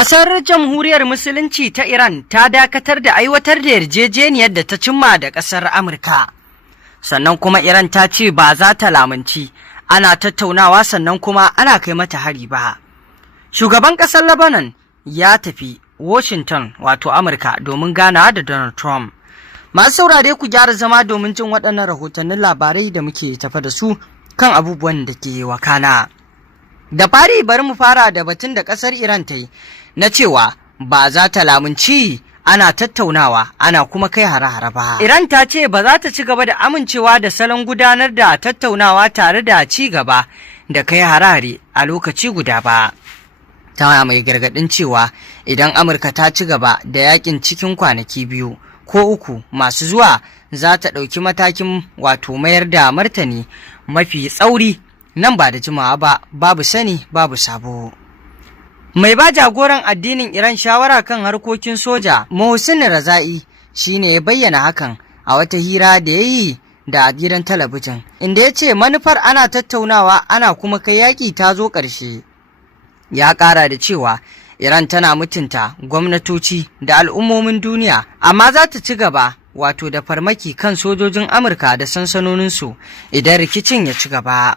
Ƙasar Jamhuriyar Musulunci ta Iran ta dakatar da aiwatar da yarjejeniyar da ta cimma da ƙasar Amurka. Sannan kuma Iran ta ce ba za ta lamunci ana tattaunawa sannan kuma ana kai mata hari ba. Shugaban ƙasar Lebanon ya tafi Washington wato Amurka domin ganawa da Donald Trump. Masu saurare ku gyara zama domin jin waɗannan rahotannin labarai da muke tafa da su kan abubuwan da ke wakana. Da fari bari mu fara da batun da ƙasar Iran ta yi na cewa ba za ta lamunci ana tattaunawa ana kuma kai hare-hare ba. Iran ta ce ba za ta ci gaba da amincewa da salon gudanar da tattaunawa tare da ci gaba da kai hare-hare a lokaci guda ba. Ta mai gargaɗin cewa idan Amurka ta ci gaba da yakin cikin kwanaki biyu ko uku masu zuwa za ta ɗauki matakin wato mayar da martani mafi tsauri nan ba da jimawa ba, babu sani babu sabo. Mai ba jagoran addinin Iran shawara kan harkokin soja Mohsin Raza'i shine ya bayyana hakan a wata hira da ya yi da gidan talabijin, inda ya ce manufar ana tattaunawa ana kuma kai yaƙi ta zo ƙarshe. Ya ƙara da cewa Iran tana mutunta gwamnatoci da al'ummomin duniya, amma za ta ci gaba wato da farmaki kan sojojin Amurka da sansanoninsu idan rikicin ya ci gaba.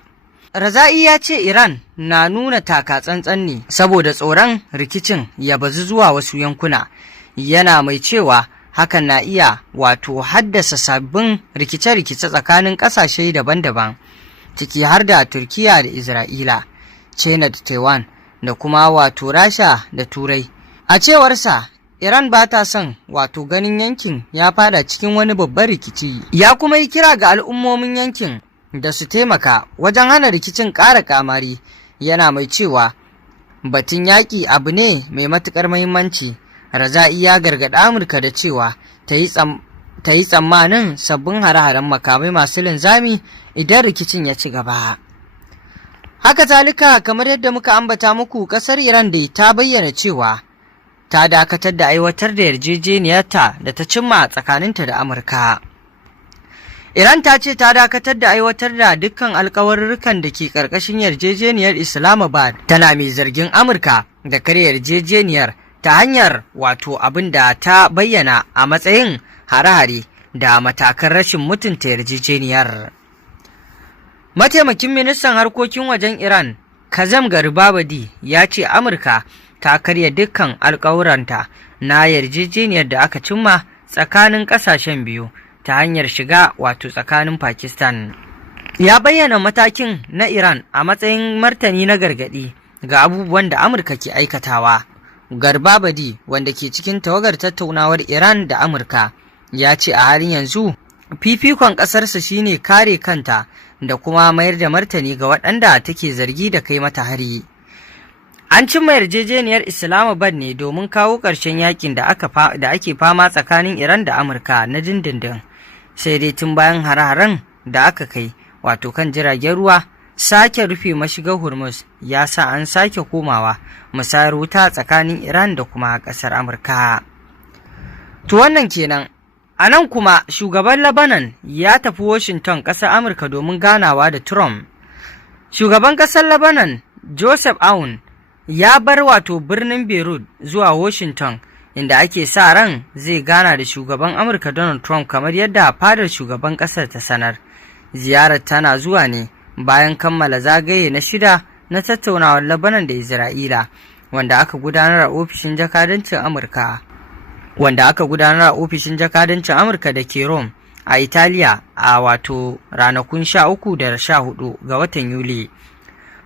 Raza'i ya ce Iran na nuna taka tsantsan ne saboda tsoron rikicin ya bazu zuwa wasu yankuna, yana mai cewa hakan na iya wato haddasa sabbin rikice-rikice tsakanin ƙasashe daban-daban, ciki har da Turkiya da Isra'ila, China da Taiwan da kuma wato Rasha da Turai. A cewarsa, Iran ba ta son wato ganin yankin ya fada cikin wani babban rikici. Ya kuma yi kira ga al'ummomin yankin da su taimaka wajen hana rikicin ƙara kamari, yana mai cewa batun yaƙi abu ne mai matuƙar muhimmanci. Raza'i ya gargaɗi Amurka da cewa ta yi tsammanin sabbin hare-haren makamai masu linzami idan rikicin ya ci gaba. Haka zalika, kamar yadda muka ambata muku, ƙasar Iran dai ta bayyana cewa ta dakatar da aiwatar da yarjejeniyarta da ta cimma tsakaninta da Amurka. Iran ta ce ta dakatar da aiwatar da dukkan alkawarurrukan da ke ƙarƙashin yarjejeniyar Islamabad, tana mai zargin Amurka da karya yarjejeniyar ta hanyar wato abin da ta bayyana a matsayin hare-hare da matakan rashin mutunta yarjejeniyar. Mataimakin ministan harkokin wajen Iran, Kazem Garibabadi, ya ce Amurka ta karya dukkan alkawuranta na yarjejeniyar da aka cimma tsakanin ƙasashen biyu ta hanyar shiga wato tsakanin Pakistan. Ya bayyana matakin na Iran a matsayin martani na gargaɗi ga abubuwan da Amurka ke aikatawa. Garibabadi, wanda ke cikin tawagar tattaunawar Iran da Amurka, ya ce a halin yanzu fifikon ƙasarsa shine kare kanta da kuma mayar da martani ga waɗanda take zargi da kai mata hari. An cimma yarjejeniyar Islamabad ne domin kawo ƙarshen yakin da ake fama tsakanin Iran da Amurka na dindindin. Sai dai tun bayan hare-haren da aka kai wato kan jiragen ruwa, sake rufe mashigar Hormuz ya sa an sake komawa musayar wuta tsakanin Iran da kuma ƙasar Amurka. To wannan kenan. A nan kuma shugaban Lebanon ya tafi Washington ƙasar Amurka domin ganawa da Trump. Shugaban ƙasar Lebanon Joseph Aoun ya bar wato birnin Beirut zuwa Washington, inda ake sa ran zai gana da shugaban Amurka Donald Trump kamar yadda fadar shugaban ƙasar ta sanar. Ziyarar tana zuwa ne bayan kammala zagaye na 6 na tattaunawar Lebanon da Isra'ila, wanda aka gudanar a ofishin jakadancin Amurka da ke Rome a Italiya a wato ranakun 13 da 14 ga watan Yuli.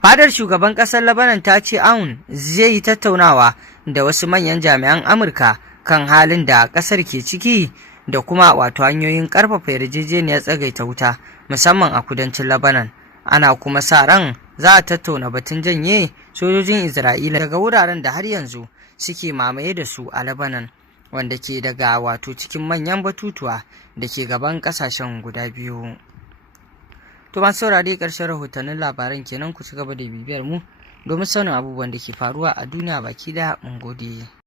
Fadar shugaban ƙasar Lebanon ta ce Aoun zai yi tattaunawa da wasu manyan jami'an Amurka kan halin da ƙasar ke ciki da kuma wato hanyoyin ƙarfafa yarjejeniyar tsagaita wuta musamman a kudancin Lebanon. Ana kuma sa ran za a tattauna batun janye sojojin Isra'ila daga wuraren da har yanzu suke mamaye da su a Lebanon, wanda ke daga wato cikin manyan batutuwa da ke gaban ƙasashen guda biyu. To masu saurare, ƙarshen rahotannin labaran kenan, ku ci gaba da bibiyar mu domin sanin abubuwan da ke faruwa a duniya baki daya. Mun gode.